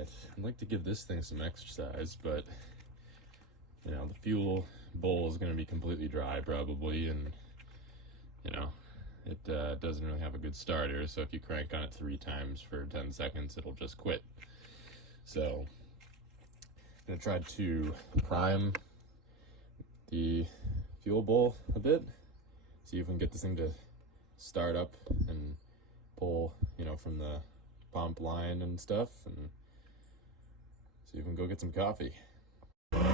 Alright, I'd like to give this thing some exercise, but you know, the fuel bowl is going to be completely dry probably, and you know, it doesn't really have a good starter, so if you crank on it 3 times for 10 seconds, it'll just quit. So I'm going to try to prime the fuel bowl a bit, see if we can get this thing to start up and pull, you know, from the pump line and stuff, and see if we can go get some coffee. Alright,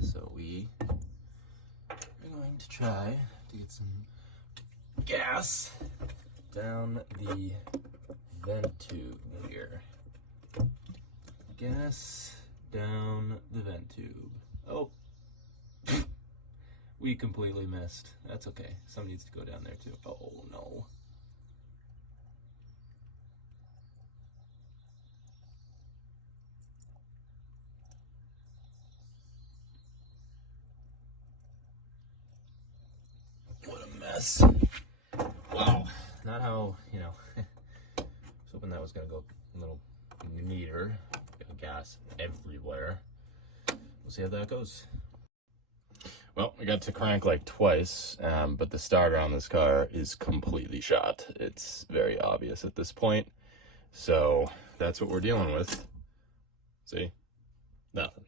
so we are going to try to get some gas down the vent tube here. Gas down the vent tube. Oh, we completely missed. That's okay. Some needs to go down there too. Oh no. What a mess. Wow. Not how, you know, I was hoping that was gonna go a little neater. Gas everywhere. We'll see how that goes. Well, I got to crank like twice, but the starter on this car is completely shot. It's very obvious at this point. So that's what we're dealing with. See? Nothing.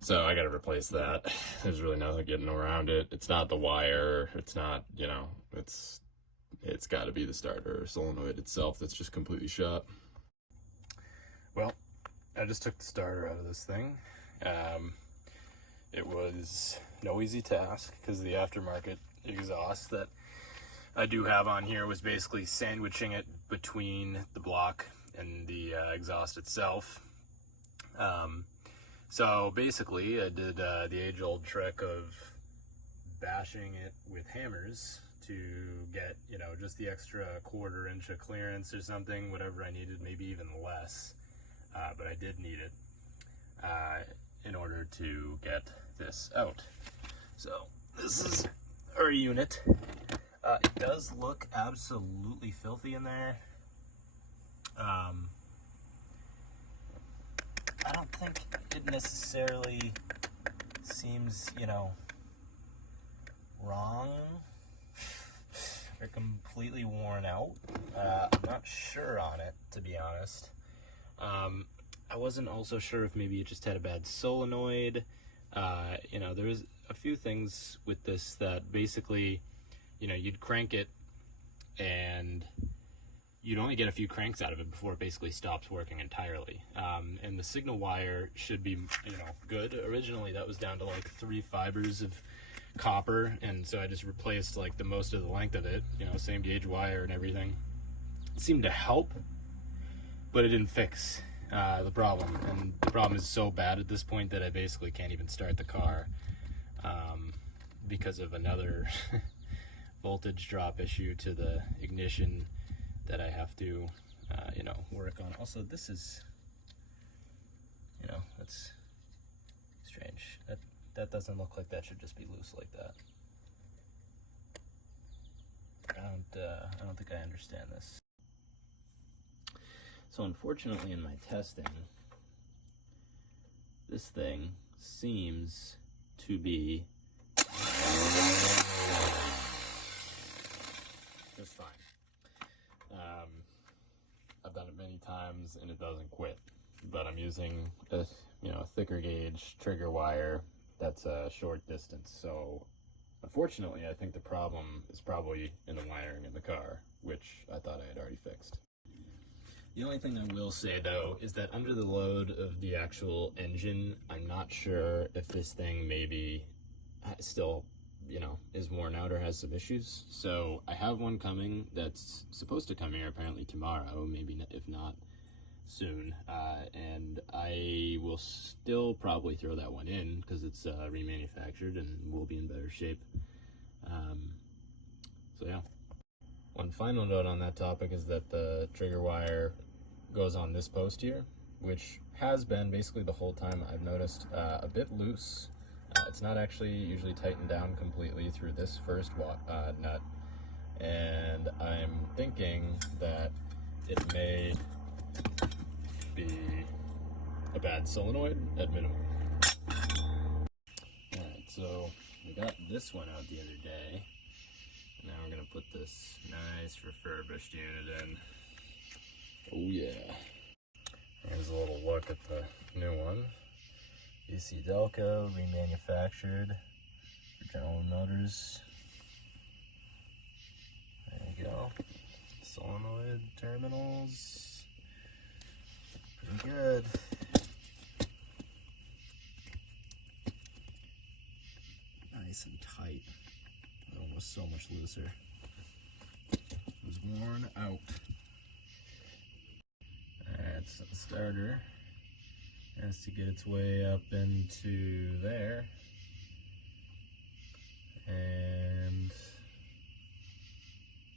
So I got to replace that. There's really nothing getting around it. It's not the wire. It's not, you know, it's got to be the starter solenoid itself that's just completely shot. Well, I just took the starter out of this thing. It was no easy task because the aftermarket exhaust that I do have on here was basically sandwiching it between the block and the exhaust itself. So basically I did the age-old trick of bashing it with hammers to get, you know, just the extra 1/4 inch of clearance or something, whatever I needed, maybe even less. But I did need it in order to get this out. So this is our unit. It does look absolutely filthy in there. I don't think it necessarily seems, you know, wrong or completely worn out. I'm not sure on it, to be honest. I wasn't also sure if maybe it just had a bad solenoid. You know, there was a few things with this that basically, you know, you'd crank it and you'd only get a few cranks out of it before it basically stops working entirely. And the signal wire should be, you know, good. Originally that was down to like 3 fibers of copper, and so I just replaced like the most of the length of it, you know, same gauge wire and everything. It seemed to help, but it didn't fix the problem, and the problem is so bad at this point that I basically can't even start the car because of another voltage drop issue to the ignition that I have to you know, work on. Also, this is, you know, that's strange. That doesn't look like that should just be loose like that. I don't think I understand this. So unfortunately in my testing, this thing seems to be just fine. I've done it many times and it doesn't quit, but I'm using a, you know, thicker gauge trigger wire that's a short distance. So unfortunately, I think the problem is probably in the wiring in the car, which I thought I had already fixed. The only thing I will say though is that under the load of the actual engine, I'm not sure if this thing maybe still, you know, is worn out or has some issues. So I have one coming that's supposed to come here apparently tomorrow, maybe if not soon, and I will still probably throw that one in because it's remanufactured and will be in better shape. So yeah. One final note on that topic is that the trigger wire goes on this post here, which has been basically the whole time I've noticed a bit loose. It's not actually usually tightened down completely through this first nut, and I'm thinking that it may be a bad solenoid at minimum. Alright, so we got this one out the other day. Now we're going to put this nice refurbished unit in. Oh yeah. Here's a little look at the new one. EC Delco, remanufactured for General Motors. There you go. Solenoid terminals. Pretty good. Nice and tight. Almost so much looser. It was worn out. Alright, so the starter has to get its way up into there. And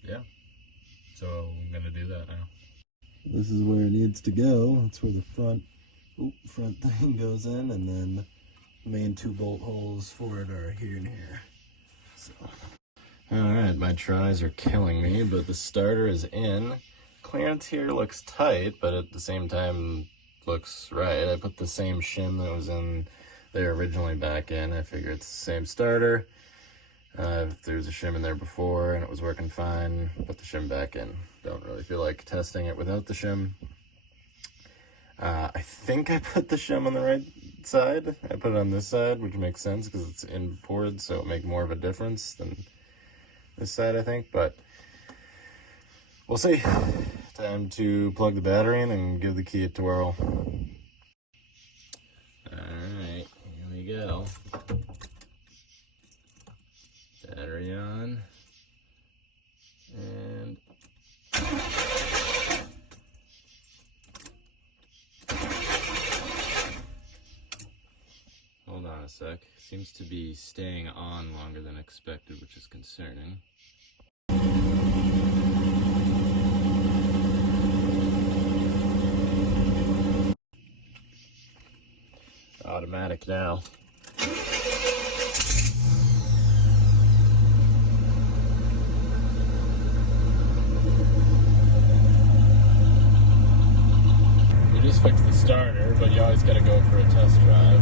yeah, so I'm gonna do that now. This is where it needs to go. That's where the front thing goes in, and then the main 2 bolt holes for it are here and here. So, alright, my tries are killing me, but the starter is in. Clearance here looks tight, but at the same time looks right. I put the same shim that was in there originally back in. I figure it's the same starter. If there was a shim in there before and it was working fine, put the shim back in. Don't really feel like testing it without the shim. I think I put the shim on the right side. I put it on this side, which makes sense because it's inboard, so it'll make more of a difference than this side, I think, but we'll see. Time to plug the battery in and give the key a twirl. Alright, here we go. Battery on. And hold on a sec. Seems to be staying on longer than expected, which is concerning. Automatic now. We just fixed the starter, but you always gotta go for a test drive.